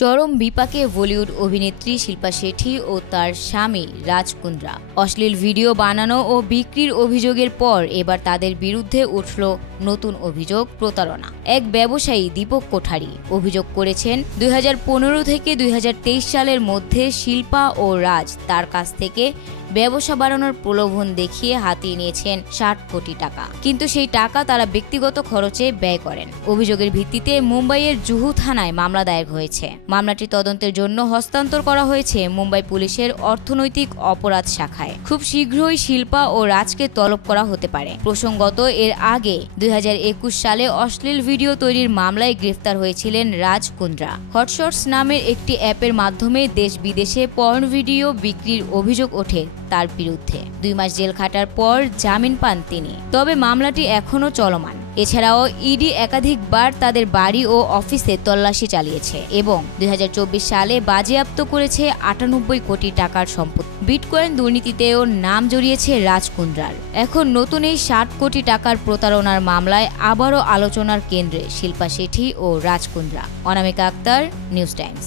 চরম বিপাকে বলিউড অভিনেত্রী শিল্পা শেঠি ও তার স্বামী রাজ কুন্দ্রা। অশ্লীল ভিডিও বানানো ও বিক্রির অভিযোগের পর এবার তাদের বিরুদ্ধে উঠল নতুন অভিযোগ, প্রতারণা। এক ব্যবসায়ী দীপক কোঠারি অভিযোগ করেছেন 2015 থেকে 2023 সালের মধ্যে শিল্পা ও রাজ তার কাছ থেকে ব্যবসা বাড়ানোর প্রলোভন দেখিয়ে হাতিয়ে নিয়েছেন 60 কোটি টাকা, কিন্তু সেই টাকা তারা ব্যক্তিগত খরচে ব্যয় করেন। অভিযোগের ভিত্তিতে মুম্বাইয়ের জুহু থানায় মামলা দায়ের হয়েছে। মামলাটি তদন্তের জন্য হস্তান্তর করা হয়েছে মুম্বাই পুলিশের অর্থনৈতিক অপরাধ শাখায়। খুব শীঘ্রই শিল্পা ও রাজকে তলব করা হতে পারে। প্রসঙ্গত, এর আগে 2021 সালে অশ্লীল ভিডিও তৈরির মামলায় গ্রেফতার হয়েছিলেন রাজ কুন্দ্রা। হটশটস নামের একটি অ্যাপের মাধ্যমে দেশ বিদেশে পর্ন ভিডিও বিক্রির অভিযোগ ওঠে তার বিরুদ্ধে। 2 মাস জেল খাটার পর জামিন পান তিনি, তবে মামলাটি এখনও চলমান। এছাড়াও ইডি একাধিকবার তাদের বাড়ি ও অফিসে তল্লাশি চালিয়েছে এবং 2024 সালে বাজেয়াপ্ত করেছে 98 কোটি টাকার সম্পত্তি। বিটকয়েন দুর্নীতিতেও নাম জড়িয়েছে রাজ কুন্দ্রার। এখন নতুন এই 60 কোটি টাকার প্রতারণার মামলায় আবারও আলোচনার কেন্দ্রে শিল্পা শেঠি ও রাজ কুন্দ্রা। অনামিকা আক্তার, নিউজ টাইমস।